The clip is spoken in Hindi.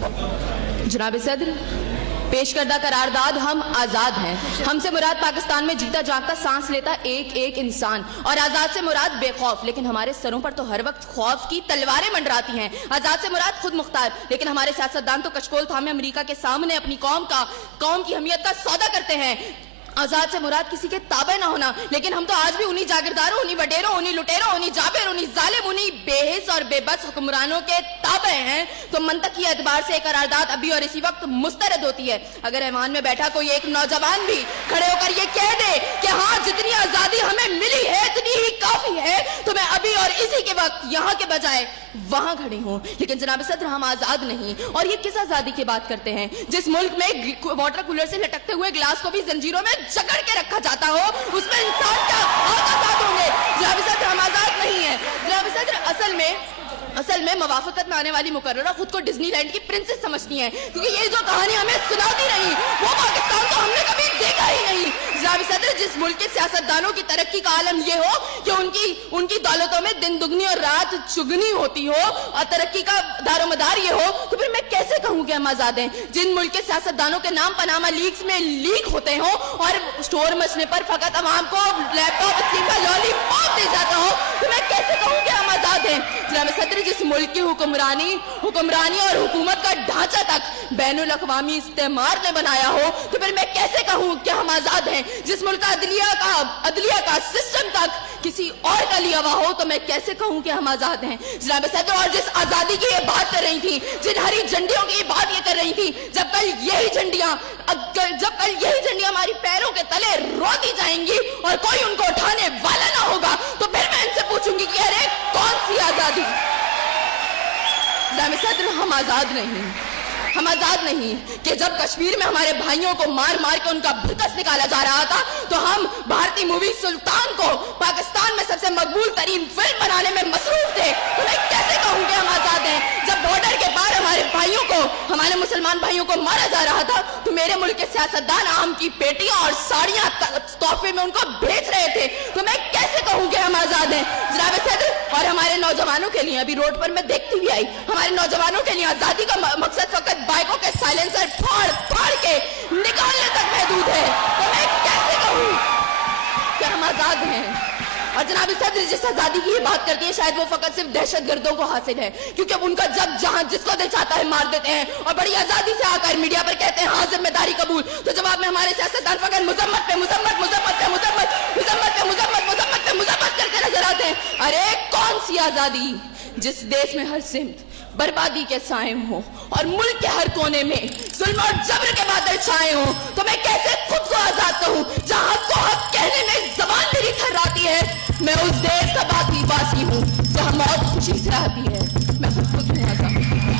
जनाब सदर, पेश करदा करारदाद हम आजाद हैं। हमसे मुराद पाकिस्तान में जीता जागता सांस लेता एक एक इंसान, और आजाद से मुराद बेखौफ, लेकिन हमारे सरों पर तो हर वक्त खौफ की तलवारें मंडराती हैं। आजाद से मुराद खुद मुख्तार, लेकिन हमारे सियासतदान तो कशकोल थामे अमेरिका के सामने अपनी कौम की हमियत का सौदा करते हैं। आजाद से मुराद किसी के ताबे ना होना, लेकिन हम तो आज भी उन्हीं जागीरदारों, उन्हीं वडेरों, उन्हीं लुटेरों, उन्हीं जाबिर, उन्हीं जालिम, उन्हीं बेहिस और बेबस हुक्मरानों के ताबे हैं। तो मंतकी एतबार से करारदाद अभी और इसी वक्त मुस्तरद होती है। अगर ऐवान में बैठा कोई एक नौजवान भी खड़े होकर ये कह दे कि हाँ, जितनी आजादी हमें मिली है इतनी ही काफी है, तो मैं अभी और इसी के वक्त यहाँ के बजाय वहां खड़ी हूं। लेकिन जनाब सदर, हम आजाद नहीं। और ये किस आजादी की बात करते हैं जिस मुल्क में वाटर कूलर से लटकते हुए गिलास को भी जंजीरों में जकड़ के रखा जाता हो, उसमें इंसान क्या आजाद होंगे? जनाब सदर, हम आजाद नहीं है। जनाब सदर, असल में मवाफकत में आने वाली मुकर्ररा खुद को डिज्नीलैंड की प्रिंसेस समझती है, क्योंकि ये जो कहानी हमें सुनाती रही वो पाकिस्तान तो हमने कभी देखा ही नहीं। जनाब सदर, जिस मुल्क के सियासतदानों की तरक्की का आलम ये हो कि उनकी दौलतों में दिन दुगनी और रात चुगनी होती हो, और तरक्की का दारोमदार ये हो, तो फिर मैं कैसे कहूँ कि हम आजाद हैं? जिन मुल्क के सियासतदानों के नाम पनामा लीक्स में लीक होते हो और स्टोर मचने पर फकत अवाम को लैपटॉप स्कीम का लॉलीपॉप दे जाता हो, तो मैं कैसे कहूँ कि हम आजाद हैं? जनाब सदर, जिस मुल्क की हुक्मरानी और हुकूमत का ढांचा तक बैनुल अक़वामी इस्तेमार ने बनाया हो, तो फिर मैं कैसे कहूँ कि हम आजाद हैं? जिस मुल्क का अदलिया का सिस्टम तक किसी और का लिया हुआ हो, तो मैं कैसे कहूँ कि हम आजाद हैं? जनाब सदर, और जिस आजादी की ये बात कर रही थी, जिन हरी झंडियों की ये बात ये कर रही थी, जब कल यही झंडियां हमारी पैरों के तले रोती जाएंगी और कोई उनको उठाने वाला ना होगा, तो फिर मैं इनसे पूछूंगी कि अरे कौन सी आजादी? जनाब सदर, हम आजाद नहीं कि जब कश्मीर में हमारे भाइयों को मार मार के उनका भरकस निकाला जा रहा था, तो हम भारतीय मूवी सुल्तान को पाकिस्तान में सबसे मकबूल तरीन फिल्म बनाने में मसरूफ थे। तो मैं कैसे कहूँ कि हम आजाद हैं? जब बॉर्डर के पार हमारे मुसलमान भाइयों को मारा जा रहा था, तो मेरे मुल्क के सियासतदान आम की पेटियां और साड़ियां तोहफे में उनको भेज रहे थे। तो मैं कैसे कहूँ कि हम आजाद हैं? जनाब सदर, और हमारे नौजवानों के लिए, अभी रोड पर मैं देखती भी आई, हमारे नौजवानों के लिए आजादी का मकसद फकत बाइकों के साइलेंसर फाड़ के निकालने तक महदूद है। तो मैं कैसे कहूँ कि हम आजाद हैं? और जनाब सदर, जिस आजादी की ये बात करती है, शायद वो फकत सिर्फ दहशतगर्दों को हासिल है, क्योंकि अब उनका जब जहां जिसको दिल चाहता है मार देते हैं और बड़ी आजादी से आकर मीडिया पर कहते हैं हाँ जिम्मेदारी कबूल। तो जवाब में हमारे सियासतदान फकत मुजम्मत करके नजर आते हैं। अरे कौन सी आजादी जिस देश में हर सिमत बर्बादी के साए हो और मुल्क के हर कोने में जुल्म और जबर के बादल छाए हो? तो मैं कैसे खुद को आजाद कहूँ जहाँ हक को हक कहने में जबान मेरी थर्राती है? मैं उस देश का बाकी वासी हूँ जहाँ मौत खुशी से आती है। मैं खुद हूँ आजाद।